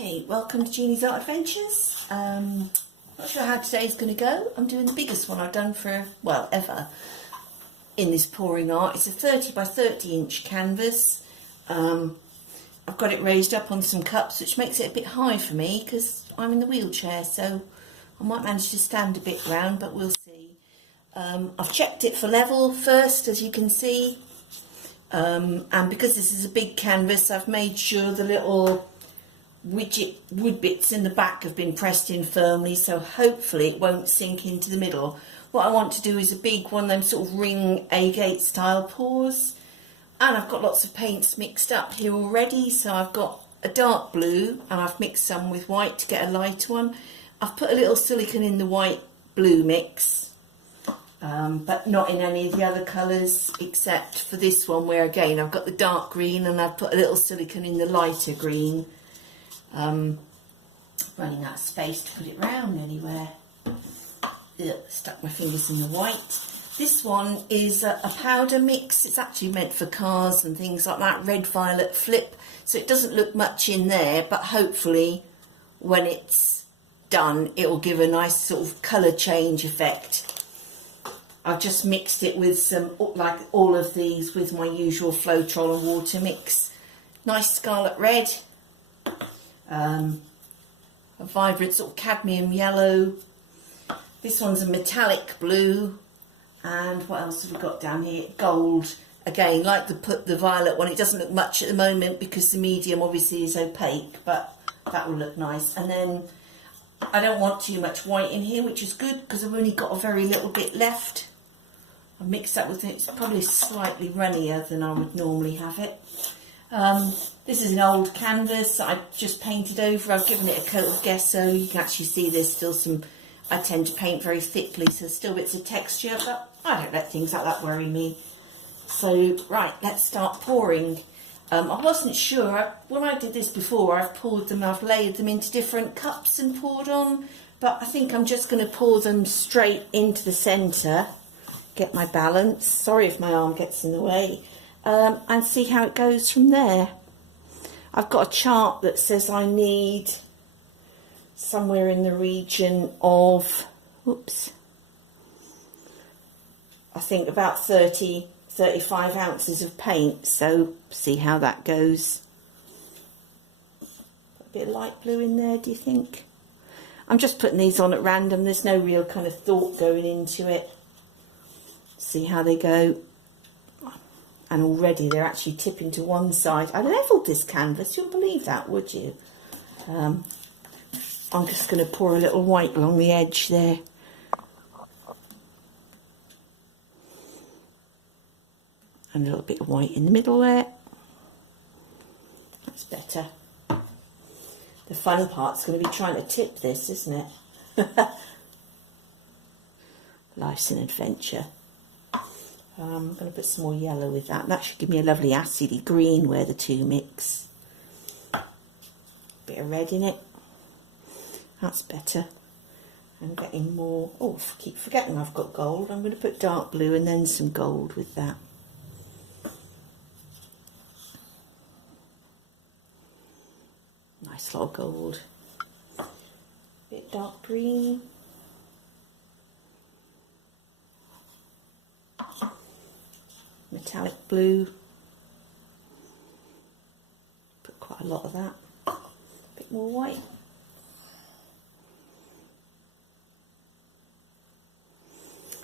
Okay, welcome to Jeannie's Art Adventures. Not sure how today's going to go. I'm doing the biggest one I've done for, well, ever in this pouring art. It's a 30 by 30 inch canvas. I've got it raised up on some cups, which makes it a bit high for me because I'm in the wheelchair, so I might manage to stand a bit round, but we'll see. I've checked it for level first, as you can see, and because this is a big canvas, I've made sure the little widget wood bits in the back have been pressed in firmly, so hopefully it won't sink into the middle. What I want to do is a big one, them sort of ring agate style pours, and I've got lots of paints mixed up here already. So I've got a dark blue and I've mixed some with white to get a light one. I've put a little silicone in the white blue mix, but not in any of the other colours except for this one, where again I've got the dark green and I've put a little silicone in the lighter green. Running out of space to put it round anywhere. Stuck my fingers in the white. This one is a powder mix. It's actually meant for cars and things like that, red violet flip, so it doesn't look much in there, but hopefully when it's done it will give a nice sort of colour change effect. I've just mixed it with some, like all of these, with my usual Floetrol and water mix. Nice scarlet red, a vibrant sort of cadmium yellow. This one's a metallic blue, and what else have we got down here? Gold. Again, like the violet one, it doesn't look much at the moment because the medium obviously is opaque, but that will look nice. And then I don't want too much white in here, which is good because I've only got a very little bit left. I've mixed that with it. It's probably slightly runnier than I would normally have it. This is an old canvas that I've just painted over. I've given it a coat of gesso. You can actually see there's still some, I tend to paint very thickly, so there's still bits of texture, but I don't let things like that worry me. So, right, let's start pouring. I wasn't sure, when I did this before, I've poured them, I've layered them into different cups and poured on, but I think I'm just going to pour them straight into the centre, get my balance, sorry if my arm gets in the way, and see how it goes from there. I've got a chart that says I need somewhere in the region of, I think about 35 ounces of paint, so see how that goes. Put a bit of light blue in there, do you think? I'm just putting these on at random, there's no real kind of thought going into it. See how they go. And already they're actually tipping to one side. I levelled this canvas, you wouldn't believe that, would you? I'm just going to pour a little white along the edge there. And a little bit of white in the middle there. That's better. The fun part's going to be trying to tip this, isn't it? Life's an adventure. I'm going to put some more yellow with that. That should give me a lovely acidy green where the two mix. Bit of red in it. That's better. I'm getting more. Oh, I keep forgetting I've got gold. I'm going to put dark blue and then some gold with that. Nice lot of gold. Bit dark green. Metallic blue. Put quite a lot of that. A bit more white.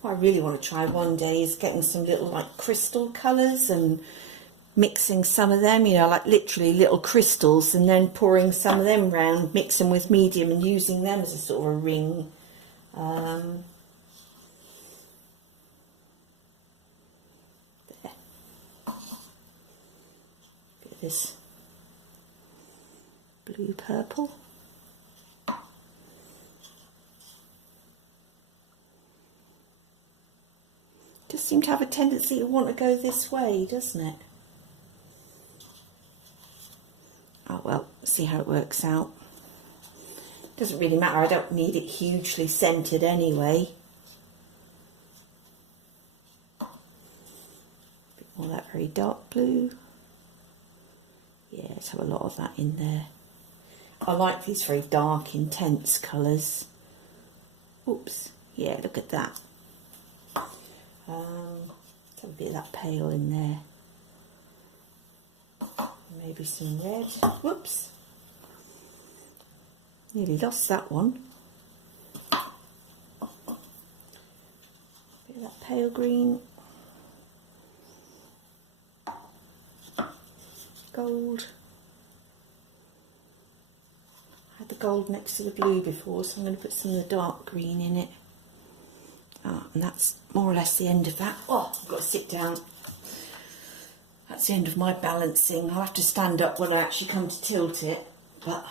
What I really want to try one day is getting some little like crystal colours and mixing some of them, you know, like literally little crystals, and then pouring some of them round, mix them with medium and using them as a sort of a ring. This blue purple. Just seem to have a tendency to want to go this way, doesn't it? Oh well, see how it works out. Doesn't really matter, I don't need it hugely scented anyway. A bit more of that very dark blue. Yeah, let's have a lot of that in there. I like these very dark, intense colours. Oops, yeah, look at that. Let's have a bit of that pale in there. Maybe some red. Whoops. Nearly lost that one. Bit of that pale green. Gold. I had the gold next to the blue before, so I'm going to put some of the dark green in it. And that's more or less the end of that. Oh, I've got to sit down. That's the end of my balancing. I'll have to stand up when I actually come to tilt it. But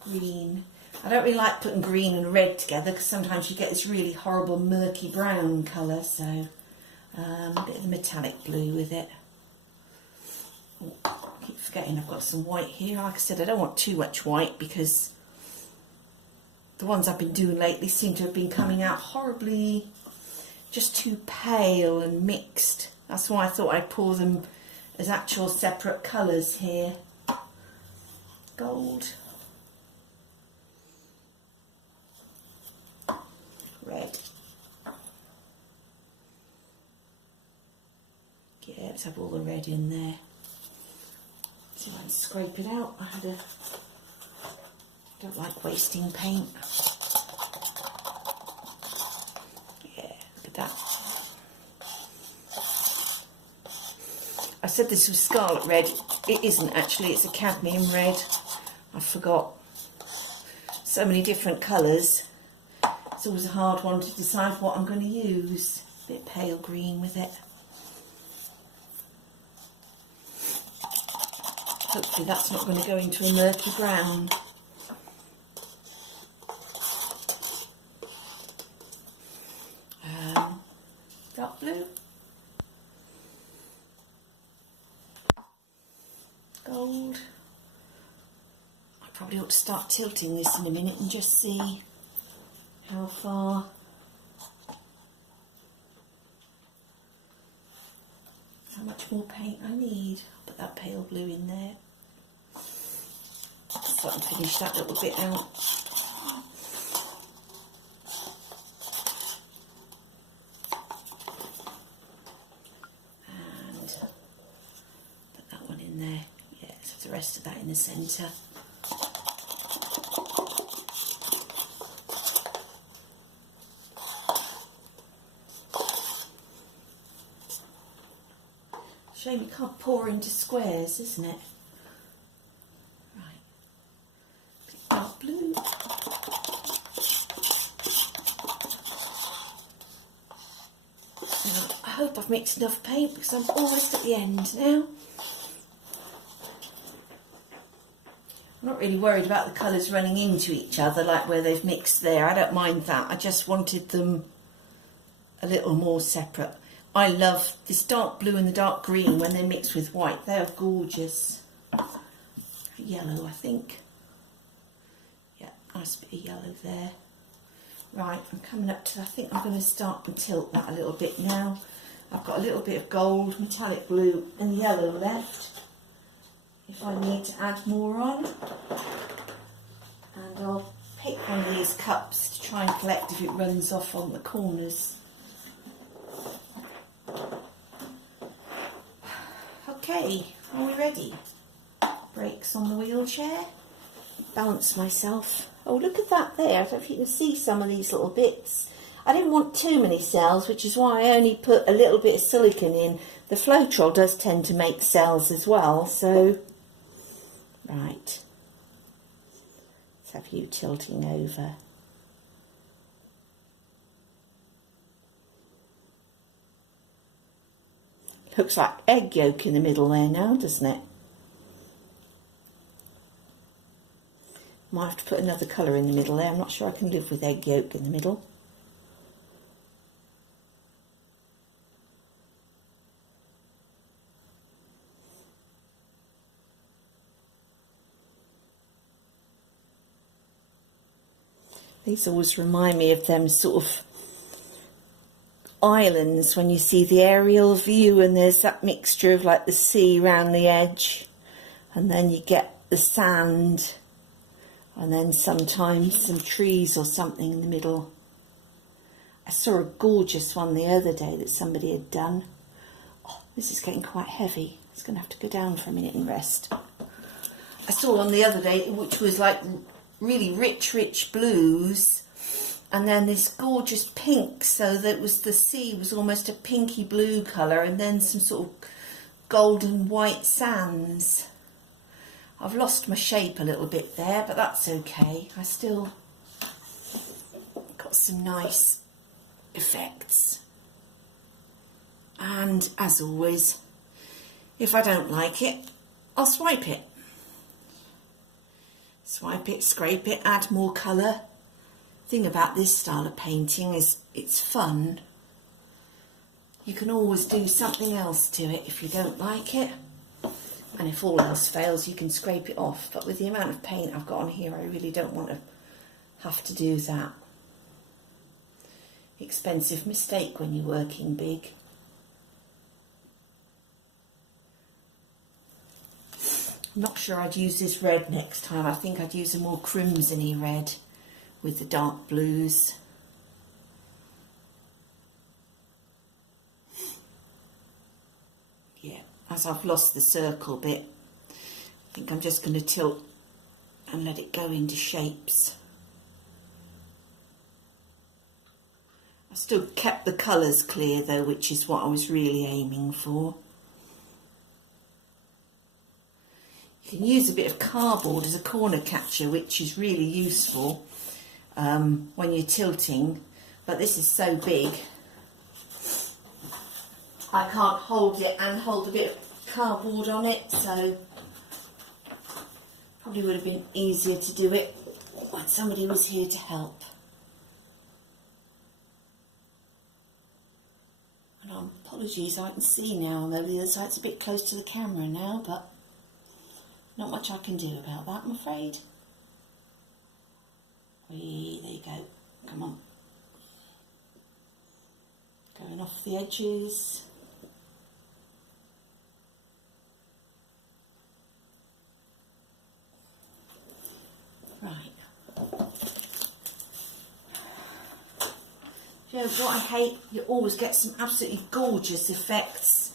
green. I don't really like putting green and red together because sometimes you get this really horrible murky brown colour. So a bit of the metallic blue with it. Oh, I keep forgetting I've got some white here. Like I said, I don't want too much white because the ones I've been doing lately seem to have been coming out horribly, just too pale and mixed. That's why I thought I'd pour them as actual separate colours here. Gold. Red. Yeah, let's have all the red in there. See if I can scrape it out. Don't like wasting paint. Yeah, look at that. I said this was scarlet red. It isn't actually, it's a cadmium red. I forgot. So many different colours. It's always a hard one to decide what I'm going to use. A bit pale green with it. Hopefully that's not going to go into a murky brown. Dark blue. Gold. I probably ought to start tilting this in a minute and just see how far. How much more paint I need. I'll put that pale blue in there. So I can finish that little bit out. And put that one in there. Yeah, so the rest of that in the centre. Shame you can't pour into squares, isn't it? Right. Dark blue. Now, I hope I've mixed enough paint because I'm almost at the end now. I'm not really worried about the colours running into each other, like where they've mixed there. I don't mind that. I just wanted them a little more separate. I love this dark blue and the dark green when they're mixed with white. They are gorgeous. Yellow, I think. Yeah, nice bit of yellow there. Right, I'm coming up to, I think I'm going to start and tilt that a little bit now. I've got a little bit of gold, metallic blue and yellow left. If I need to add more on. And I'll pick one of these cups to try and collect if it runs off on the corners. Okay, are we ready? Brakes on the wheelchair. Balance myself. Oh, look at that there. I don't know if you can see some of these little bits. I didn't want too many cells, which is why I only put a little bit of silicone in. The Floetrol does tend to make cells as well, so... Right. Let's have you tilting over. Looks like egg yolk in the middle there now, doesn't it? Might have to put another colour in the middle there. I'm not sure I can live with egg yolk in the middle. These always remind me of them sort of islands when you see the aerial view and there's that mixture of like the sea around the edge and then you get the sand And then sometimes some trees or something in the middle. I saw a gorgeous one the other day that somebody had done. Oh, this is getting quite heavy. It's going to have to go down for a minute and rest. I saw one the other day which was like really rich blues, and then this gorgeous pink, so that was the sea was almost a pinky blue colour, and then some sort of golden white sands. I've lost my shape a little bit there, but that's okay. I still got some nice effects. And as always, if I don't like it, I'll swipe it. Swipe it, scrape it, add more colour. Thing about this style of painting is it's fun. You can always do something else to it if you don't like it. And if all else fails, you can scrape it off. But with the amount of paint I've got on here, I really don't want to have to do that. Expensive mistake when you're working big. I'm not sure I'd use this red next time. I think I'd use a more crimsony red with the dark blues. Yeah, as I've lost the circle bit, I think I'm just going to tilt and let it go into shapes. I still kept the colours clear though, which is what I was really aiming for. You can use a bit of cardboard as a corner catcher, which is really useful when you're tilting, but this is so big I can't hold it and hold a bit of cardboard on it, so probably would have been easier to do it when somebody was here to help. And apologies, I can see now, although the other side's a bit close to the camera now, but not much I can do about that, I'm afraid. There you go. Come on. Going off the edges. Right. You know what I hate? You always get some absolutely gorgeous effects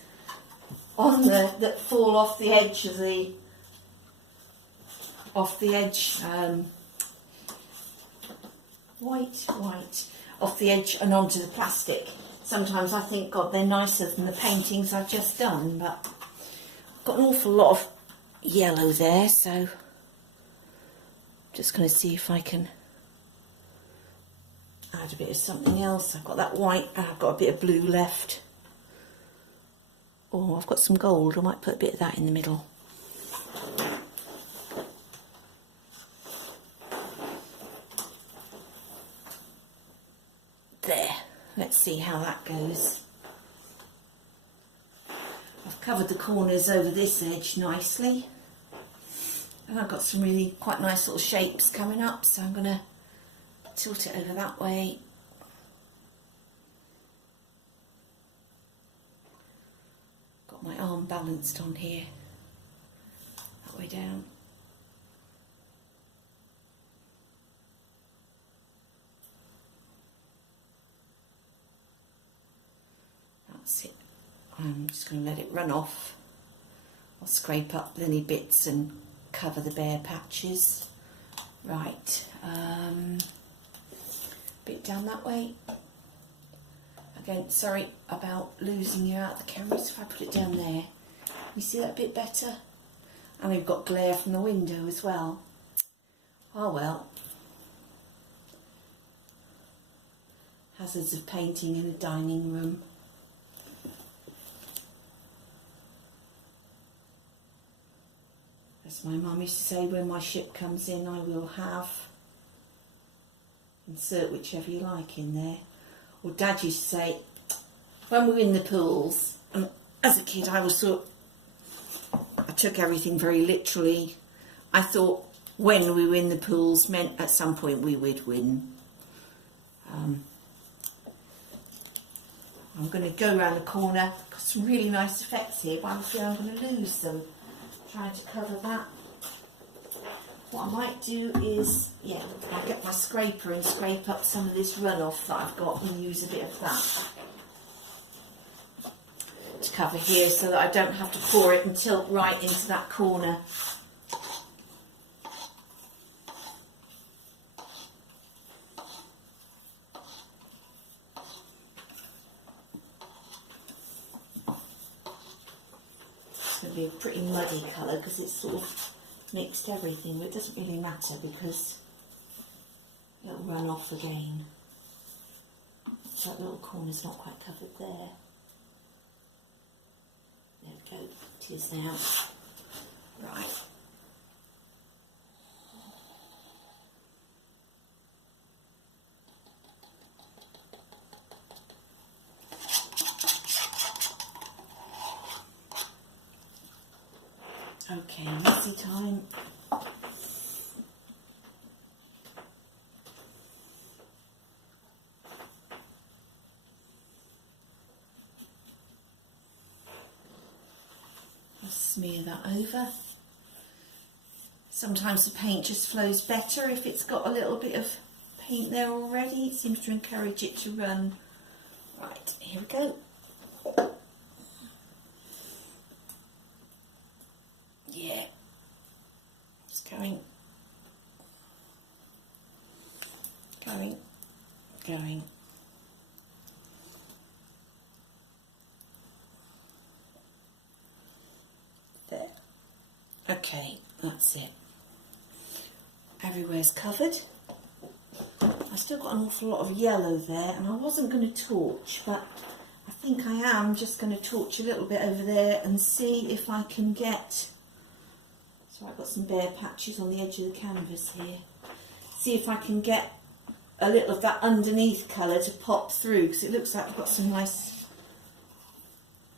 on that fall off the edge of the white off the edge and onto the plastic. Sometimes I think, God, they're nicer than the paintings I've just done, but I've got an awful lot of yellow there, so I'm just going to see if I can add a bit of something else. I've got that white and I've got a bit of blue left. Oh, I've got some gold. I might put a bit of that in the middle. There. Let's see how that goes. I've covered the corners over this edge nicely. And I've got some really quite nice little shapes coming up, so I'm going to tilt it over that way. Got my arm balanced on here, that way down. That's it. I'm just going to let it run off. I'll scrape up any bits and cover the bare patches. Right, bit down that way. Again, sorry about losing you out of the camera, so if I put it down there, you see that bit better? And we've got glare from the window as well. Oh well. Hazards of painting in a dining room. As my mum used to say, when my ship comes in, I will have. Insert whichever you like in there. Or Dad used to say, when we were in the pools, and as a kid I I took everything very literally. I thought when we were in the pools meant at some point we would win. I'm going to go around the corner. Got some really nice effects here, but I'm afraid I'm going to lose them. Trying to cover that. what I might do is, yeah, I'll get my scraper and scrape up some of this runoff that I've got and use a bit of that to cover here so that I don't have to pour it and tilt right into that corner. It's going to be a pretty muddy colour because it's sort of mixed everything, but it doesn't really matter because it'll run off again. So that little corner's not quite covered there. There we go, it is now. Right. Okay, messy time. Smear that over. Sometimes the paint just flows better if it's got a little bit of paint there already. It seems to encourage it to run. Right, here we go. Yeah, it's going. There. Okay, that's it. Everywhere's covered. I've still got an awful lot of yellow there, and I wasn't going to torch, but I think I am just going to torch a little bit over there and see if I can get... So I've got some bare patches on the edge of the canvas here. See if I can get a little of that underneath colour to pop through, because it looks like I've got some nice...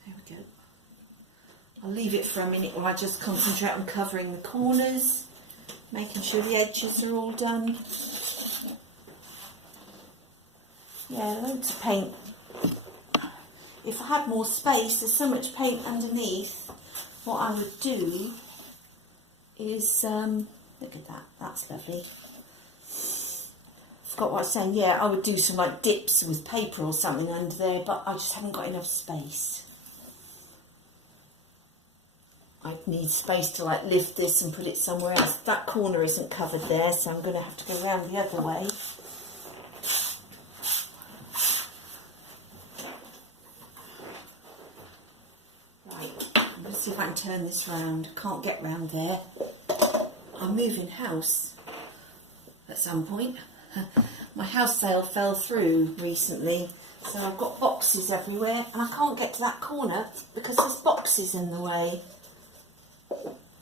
There we go. I'll leave it for a minute while I just concentrate on covering the corners, making sure the edges are all done. Yeah, loads of paint. If I had more space, there's so much paint underneath, what I would do is, look at that, that's lovely. Forgot what I was saying, yeah, I would do some like dips with paper or something under there, but I just haven't got enough space. I need space to like lift this and put it somewhere else. That corner isn't covered there, so I'm going to have to go around the other way. Right, I'm going to see if I can turn this round. Can't get round there. I'm moving house at some point. My house sale fell through recently, so I've got boxes everywhere and I can't get to that corner because there's boxes in the way.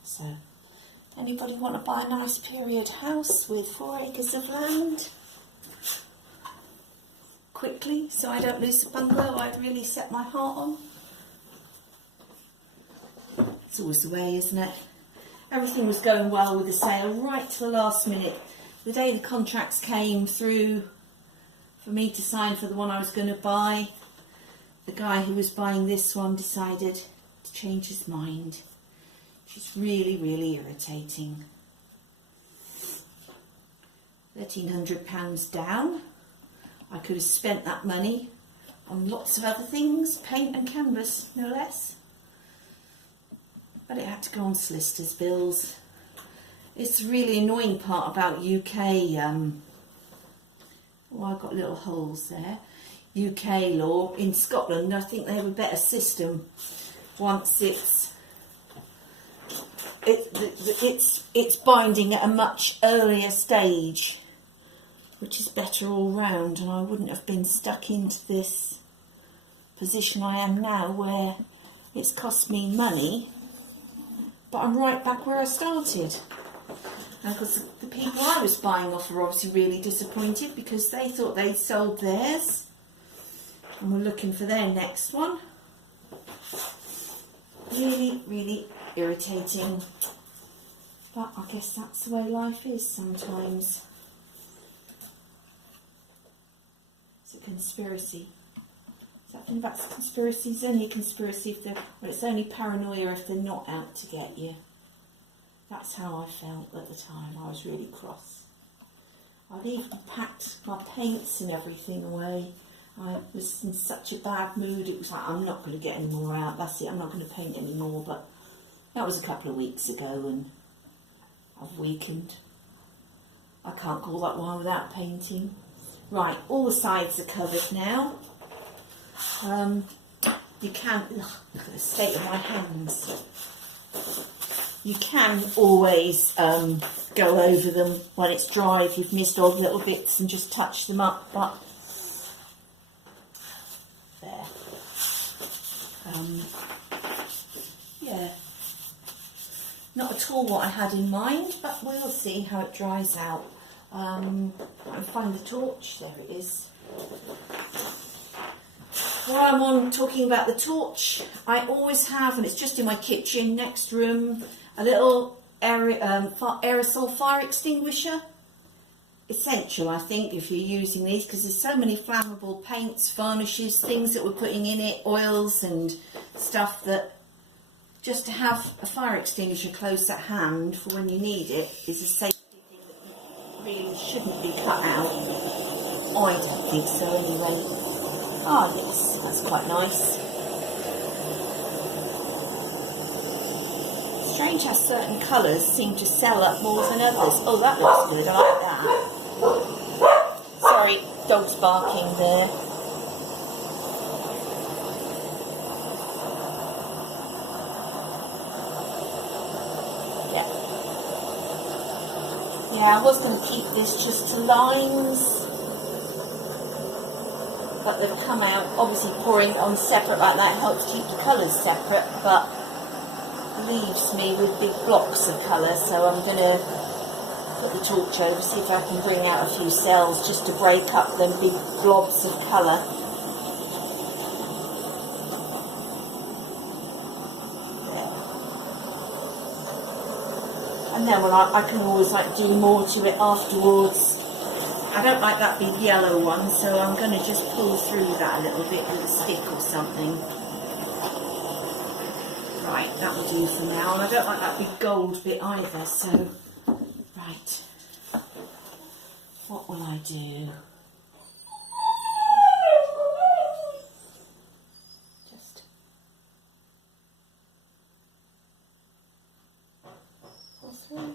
So, anybody want to buy a nice period house with 4 acres of land? Quickly, so I don't lose the bungalow I'd really set my heart on. It's always the way, isn't it? Everything was going well with the sale right to the last minute. The day the contracts came through for me to sign for the one I was going to buy, the guy who was buying this one decided to change his mind. It's really, really irritating. £1,300 down. I could have spent that money on lots of other things, paint and canvas, no less. But it had to go on solicitors' bills. It's the really annoying part about UK, oh, I've got little holes there. UK law. In Scotland, I think they have a better system once it's binding at a much earlier stage, which is better all round, and I wouldn't have been stuck into this position I am now where it's cost me money, but I'm right back where I started. And because the people I was buying off are obviously really disappointed because they thought they'd sold theirs and were looking for their next one. Really, really irritating, but I guess that's the way life is sometimes. It's a conspiracy. Is that thing about conspiracies? Only a conspiracy if they're, well, it's only paranoia if they're not out to get you. That's how I felt at the time. I was really cross. I'd even packed my paints and everything away. I was in such a bad mood. It was like, I'm not going to get any more out. That's it. I'm not going to paint anymore. But that was a couple of weeks ago, and I've weakened. I can't go that while without painting. Right, all the sides are covered now. You can, look at the state of my hands. You can always go over them when it's dry if you've missed all the little bits and just touch them up, but there. Yeah, not at all what I had in mind, but we'll see how it dries out. I'll find the torch, there it is. While I'm on talking about the torch, I always have, and it's just in my kitchen, next room, a little aerosol fire extinguisher. Essential, I think, if you're using these, because there's so many flammable paints, varnishes, things that we're putting in it, oils and stuff, that just to have a fire extinguisher close at hand for when you need it is a safety thing that really shouldn't be cut out. I don't think so anyway. Oh yes, that's quite nice. Strange how certain colours seem to sell up more than others. Oh, that looks good, I like that. Sorry, dog's barking there. Yeah, I was going to keep this just to lines, but they've come out. Obviously pouring it on separate like that helps keep the colours separate, but leaves me with big blocks of colour, so I'm going to put the torch over, see if I can bring out a few cells just to break up them big blobs of colour. And then when I can always do more to it afterwards. I don't like that big yellow one, so I'm going to just pull through that a little bit with a stick or something. Right, that will do for now. And I don't like that big gold bit either, so... Right. What will I do? Just... pull through.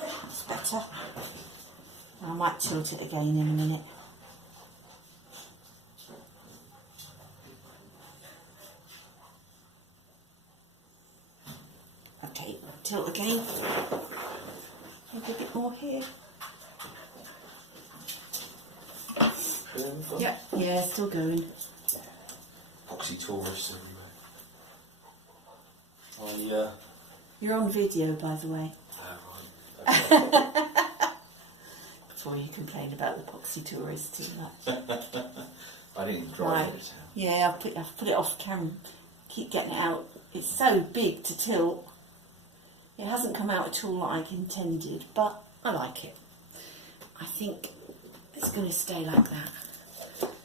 That's better. I might tilt it again in a minute. Okay, tilt again. Maybe a bit more here. Yeah, still going. Epoxy tourists everywhere. You're on video, by the way. Oh, right. Before you complain about the epoxy tourists too much. I didn't drive it. Yeah, I've put it off camera. Keep getting it out. It's so big to tilt. It hasn't come out at all like intended, but I like it. I think it's going to stay like that.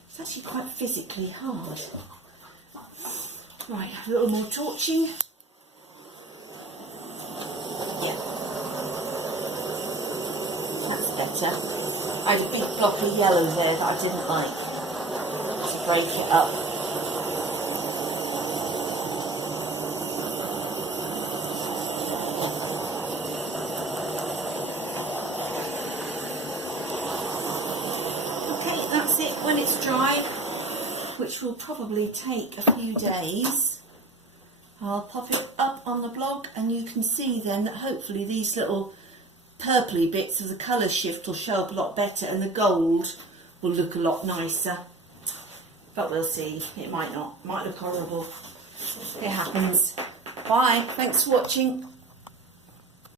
It's actually quite physically hard. Right, a little more torching. Yeah. That's better. I had a big block of yellow there that I didn't like. To break it up. Okay, that's it when it's dry, which will probably take a few days. I'll pop it up on the blog and you can see then that hopefully these little purpley bits of the colour shift will show up a lot better and the gold will look a lot nicer. But we'll see. It might not. It might look horrible. It happens. Bye. Thanks for watching.